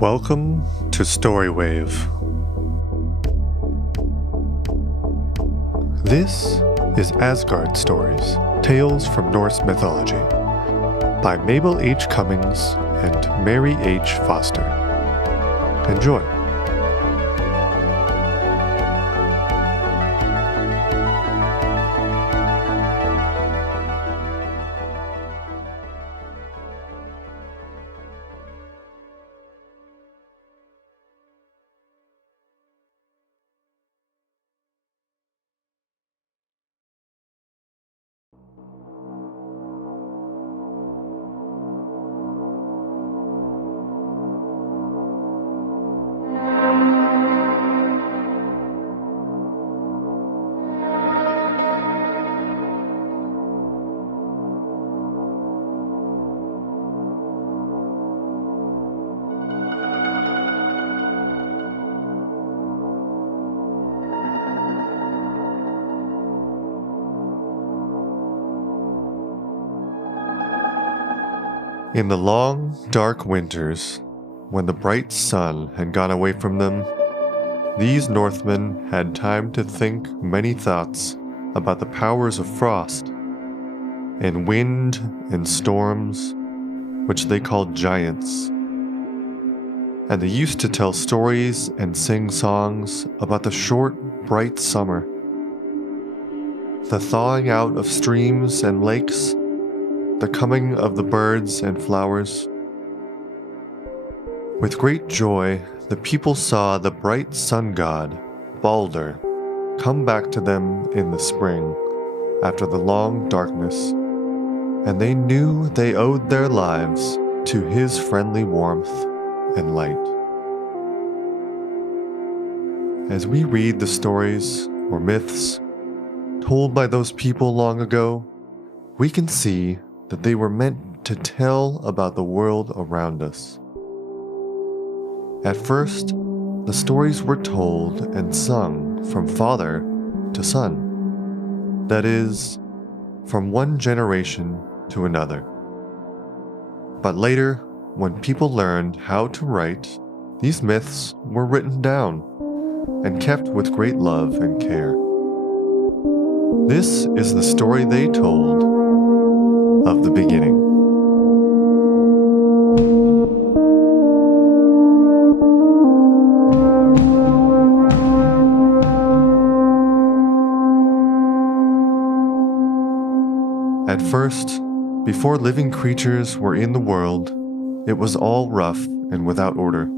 Welcome to Storywave. This is Asgard Stories, Tales from Norse Mythology, by Mabel H. Cummings and Mary H. Foster. Enjoy. In the long, dark winters, when the bright sun had gone away from them, these Northmen had time to think many thoughts about the powers of frost, and wind and storms, which they called giants. And they used to tell stories and sing songs about the short, bright summer, the thawing out of streams and lakes, the coming of the birds and flowers. With great joy, the people saw the bright sun god, Balder, come back to them in the spring, after the long darkness, and they knew they owed their lives to his friendly warmth and light. As we read the stories or myths told by those people long ago, we can see that they were meant to tell about the world around us. At first, the stories were told and sung from father to son, that is, from one generation to another. But later, when people learned how to write, these myths were written down and kept with great love and care. This is the story they told of the beginning. At first, before living creatures were in the world, it was all rough and without order.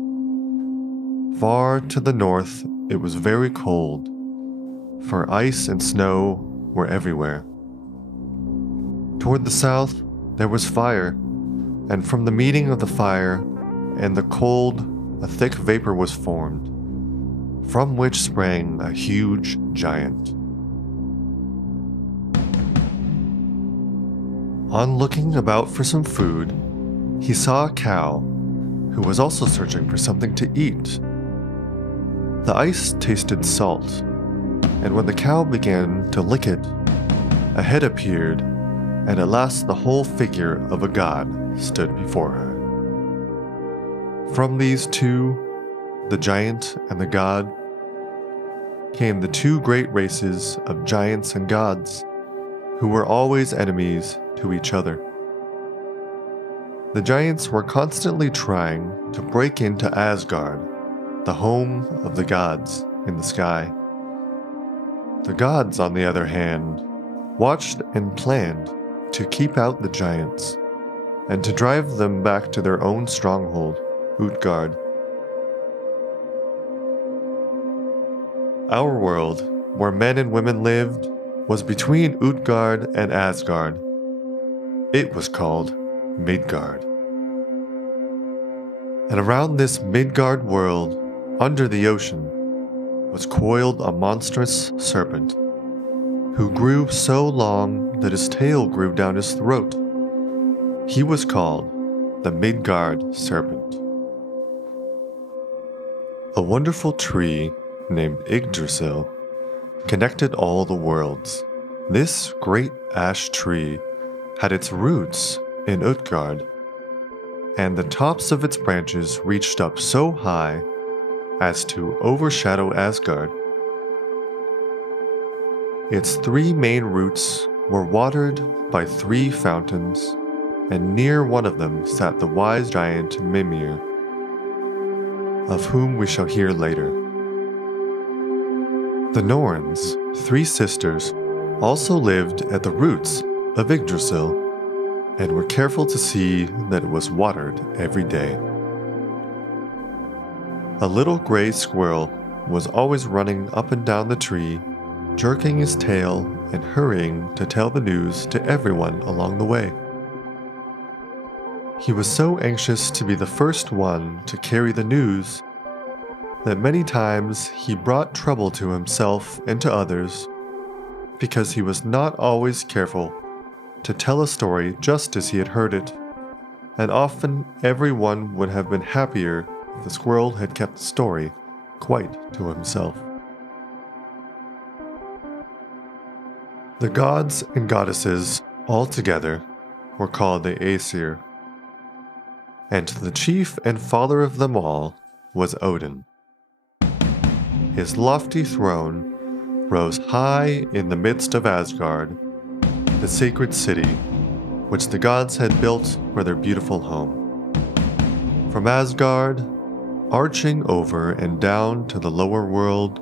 Far to the north, it was very cold, for ice and snow were everywhere. Toward the south, there was fire, and from the meeting of the fire and the cold, a thick vapor was formed, from which sprang a huge giant. On looking about for some food, he saw a cow, who was also searching for something to eat. The ice tasted salt, and when the cow began to lick it, a head appeared, and at last the whole figure of a god stood before her. From these two, the giant and the god, came the two great races of giants and gods, who were always enemies to each other. The giants were constantly trying to break into Asgard, the home of the gods in the sky. The gods, on the other hand, watched and planned to keep out the giants, and to drive them back to their own stronghold, Utgard. Our world, where men and women lived, was between Utgard and Asgard. It was called Midgard. And around this Midgard world, under the ocean, was coiled a monstrous serpent, who grew so long that his tail grew down his throat. He was called the Midgard Serpent. A wonderful tree named Yggdrasil connected all the worlds. This great ash tree had its roots in Utgard, and the tops of its branches reached up so high as to overshadow Asgard. Its 3 main roots were watered by 3 fountains, and near one of them sat the wise giant Mimir, of whom we shall hear later. The Norns, 3 sisters, also lived at the roots of Yggdrasil, and were careful to see that it was watered every day. A little gray squirrel was always running up and down the tree, jerking his tail and hurrying to tell the news to everyone along the way. He was so anxious to be the first one to carry the news that many times he brought trouble to himself and to others because he was not always careful to tell a story just as he had heard it, and often everyone would have been happier if the squirrel had kept the story quite to himself. The gods and goddesses all together were called the Aesir, and the chief and father of them all was Odin. His lofty throne rose high in the midst of Asgard, the sacred city which the gods had built for their beautiful home. From Asgard, arching over and down to the lower world,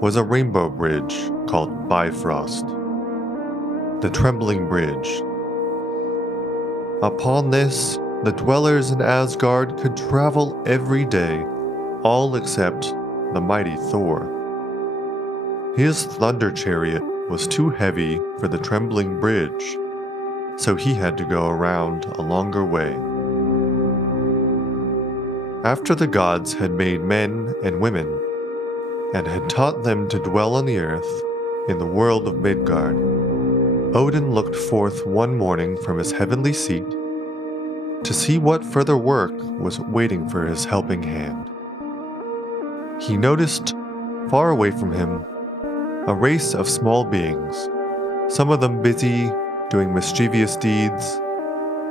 was a rainbow bridge called Bifrost, the Trembling Bridge. Upon this, the dwellers in Asgard could travel every day, all except the mighty Thor. His thunder chariot was too heavy for the Trembling Bridge, so he had to go around a longer way. After the gods had made men and women, and had taught them to dwell on the earth in the world of Midgard, Odin looked forth one morning from his heavenly seat to see what further work was waiting for his helping hand. He noticed, far away from him, a race of small beings, some of them busy doing mischievous deeds,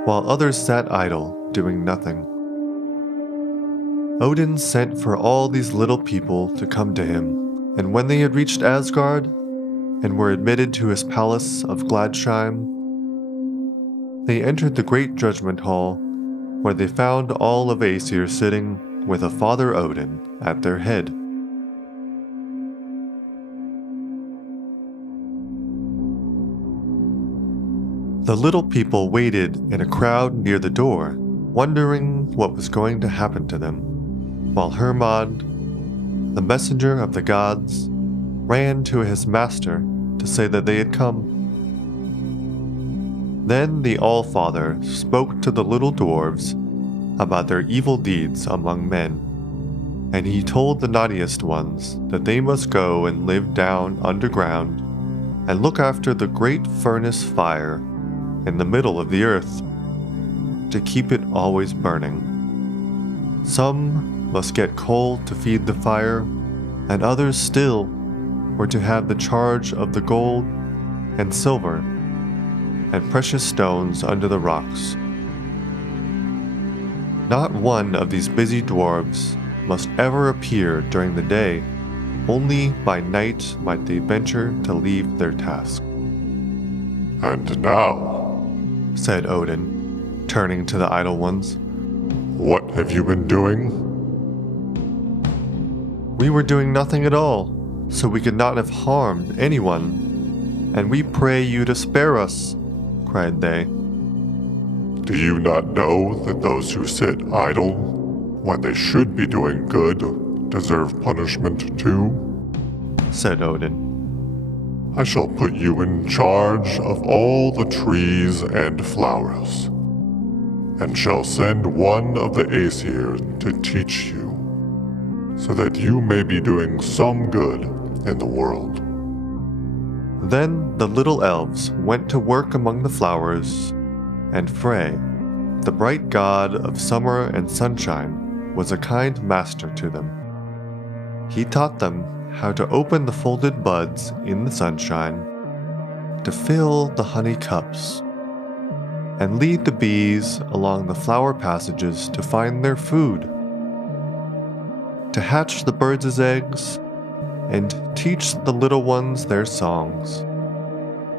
while others sat idle, doing nothing. Odin sent for all these little people to come to him, and when they had reached Asgard and were admitted to his palace of Gladsheim, they entered the great judgment hall, where they found all of Aesir sitting with a Father Odin at their head. The little people waited in a crowd near the door, wondering what was going to happen to them, while Hermod, the messenger of the gods, ran to his master to say that they had come. Then the All-Father spoke to the little dwarves about their evil deeds among men, and he told the naughtiest ones that they must go and live down underground and look after the great furnace fire in the middle of the earth to keep it always burning. Some must get coal to feed the fire, and others still were to have the charge of the gold and silver and precious stones under the rocks. Not one of these busy dwarves must ever appear during the day, only by night might they venture to leave their task. And now, said Odin, turning to the idle ones, what have you been doing? We were doing nothing at all, so we could not have harmed anyone, and we pray you to spare us, cried they. Do you not know that those who sit idle, when they should be doing good, deserve punishment too? Said Odin. I shall put you in charge of all the trees and flowers, and shall send one of the Aesir to teach you, so that you may be doing some good in the world. Then the little elves went to work among the flowers, and Frey, the bright god of summer and sunshine, was a kind master to them. He taught them how to open the folded buds in the sunshine, to fill the honey cups, and lead the bees along the flower passages to find their food, to hatch the birds' eggs, and teach the little ones their songs,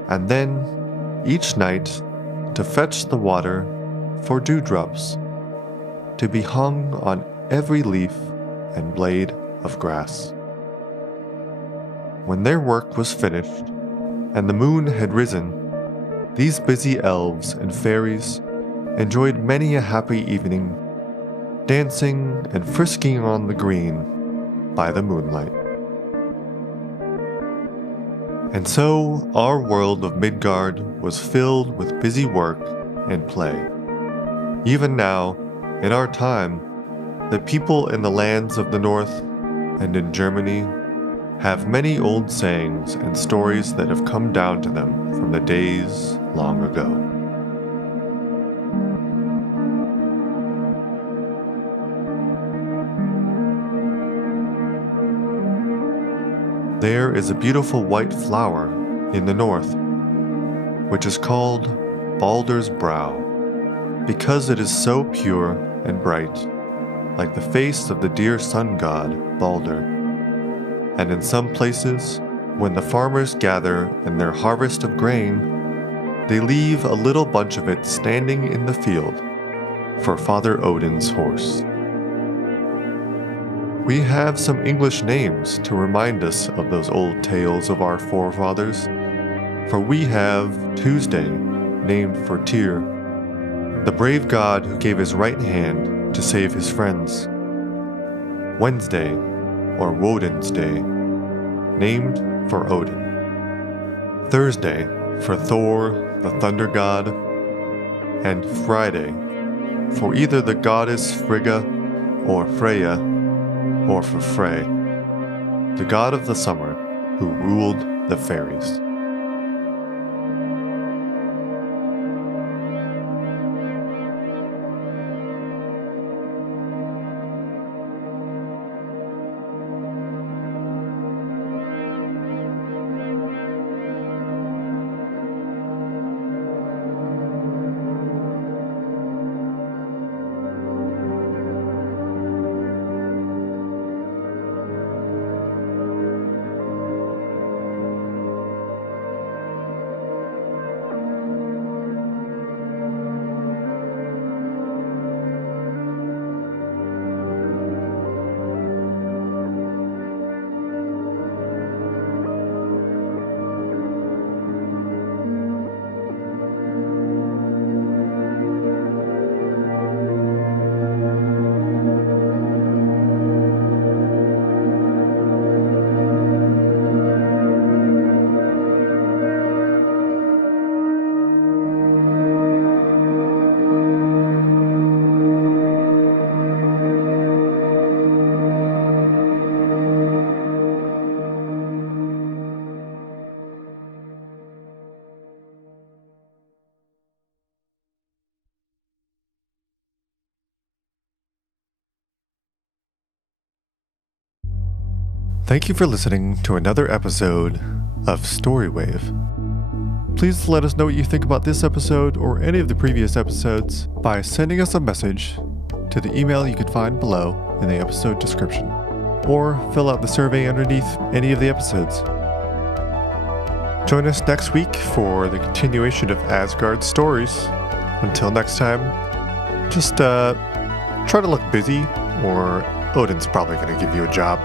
and then, each night, to fetch the water for dewdrops, to be hung on every leaf and blade of grass. When their work was finished, and the moon had risen, these busy elves and fairies enjoyed many a happy evening, dancing and frisking on the green by the moonlight. And so our world of Midgard was filled with busy work and play. Even now, in our time, the people in the lands of the north and in Germany have many old sayings and stories that have come down to them from the days long ago. There is a beautiful white flower in the north, which is called Baldur's Brow, because it is so pure and bright, like the face of the dear sun god Baldur. And in some places, when the farmers gather in their harvest of grain, they leave a little bunch of it standing in the field for Father Odin's horse. We have some English names to remind us of those old tales of our forefathers, for we have Tuesday, named for Tyr, the brave god who gave his right hand to save his friends. Wednesday, or Woden's Day, named for Odin. Thursday, for Thor, the thunder god. And Friday, for either the goddess Frigga or Freya, or for Frey, the god of the summer who ruled the fairies. Thank you for listening to another episode of Storywave. Please let us know what you think about this episode or any of the previous episodes by sending us a message to the email you can find below in the episode description, or fill out the survey underneath any of the episodes. Join us next week for the continuation of Asgard Stories. Until next time, just try to look busy, or Odin's probably going to give you a job.